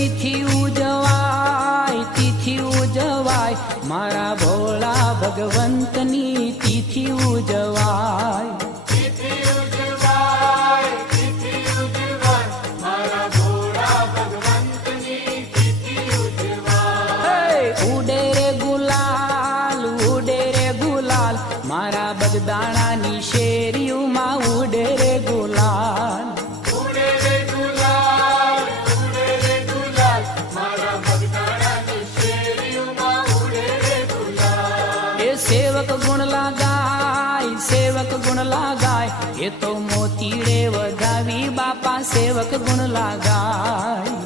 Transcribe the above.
તિથિ ઉજવાય મારા ભોળા ભગવંતની તિથિ ઉજવાય. મારા બગદાણાની શેરીઓમાં ઉડે રે ગુલાલ. એ સેવક ગુણ લાગાય એ તો મોતી રે વધાવી બાપા સેવક ગુણ લાગાય.